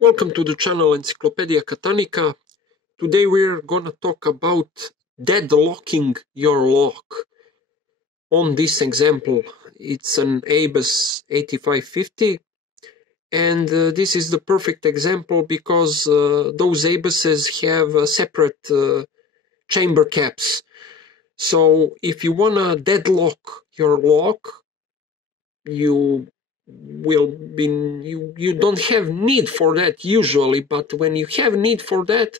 Welcome to the channel Encyclopedia Catanica. Today we're gonna talk about deadlocking your lock. On this example, it's an ABUS 8550, and this is the perfect example because those ABUSes have separate chamber caps. So if you wanna deadlock your lock, you don't have need for that usually, but when you have need for that,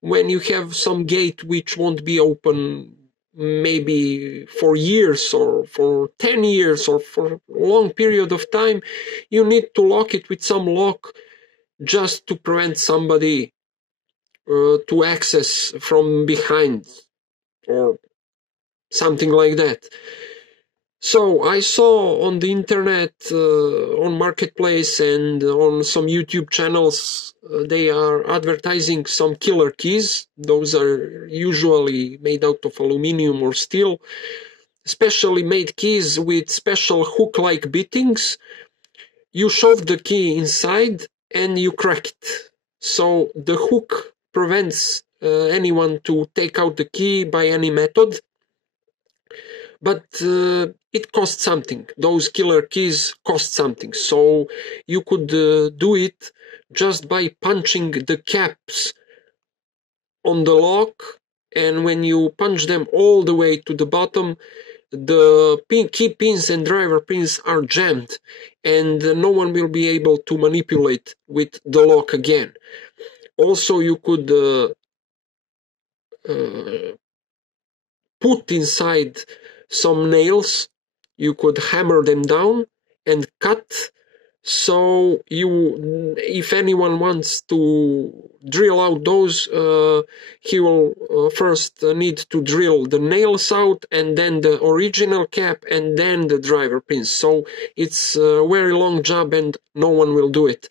when you have some gate which won't be open maybe for years or for 10 years or for a long period of time, you need to lock it with some lock just to prevent somebody to access from behind or something like that. So I saw on the internet, on Marketplace and on some YouTube channels, they are advertising some killer keys. Those are usually made out of aluminum or steel, specially made keys with special hook-like bittings. You shove the key inside and you crack it. So the hook prevents anyone to take out the key by any method. But it costs something. Those killer keys cost something. So you could do it just by punching the caps on the lock, and when you punch them all the way to the bottom, the key pins and driver pins are jammed, and no one will be able to manipulate with the lock again. Also, you could put inside some nails. You could hammer them down and cut. So if anyone wants to drill out those, he will first need to drill the nails out, and then the original cap, and then the driver pins. So it's a very long job and no one will do it.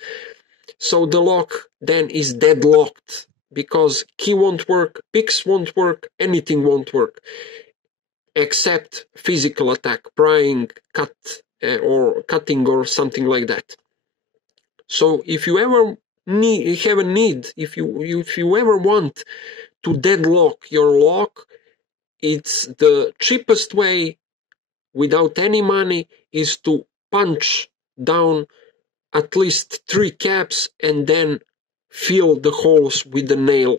So the lock then is deadlocked because key won't work, picks won't work, anything won't work except physical attack, prying, or cutting or something like that. So if you ever have a need, if you ever want to deadlock your lock, it's the cheapest way without any money is to punch down at least 3 caps and then fill the holes with the nail,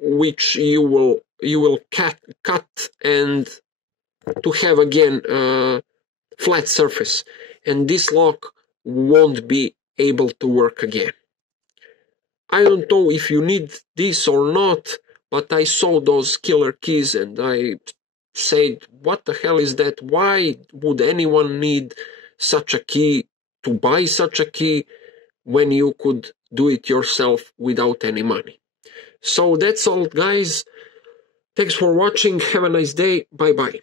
which you will cut and to have again a flat surface, and this lock won't be able to work again. I don't know if you need this or not, but I saw those killer keys and I said, what the hell is that? Why would anyone need such a key, to buy such a key, when you could do it yourself without any money? So that's all, guys. Thanks for watching. Have a nice day. Bye-bye.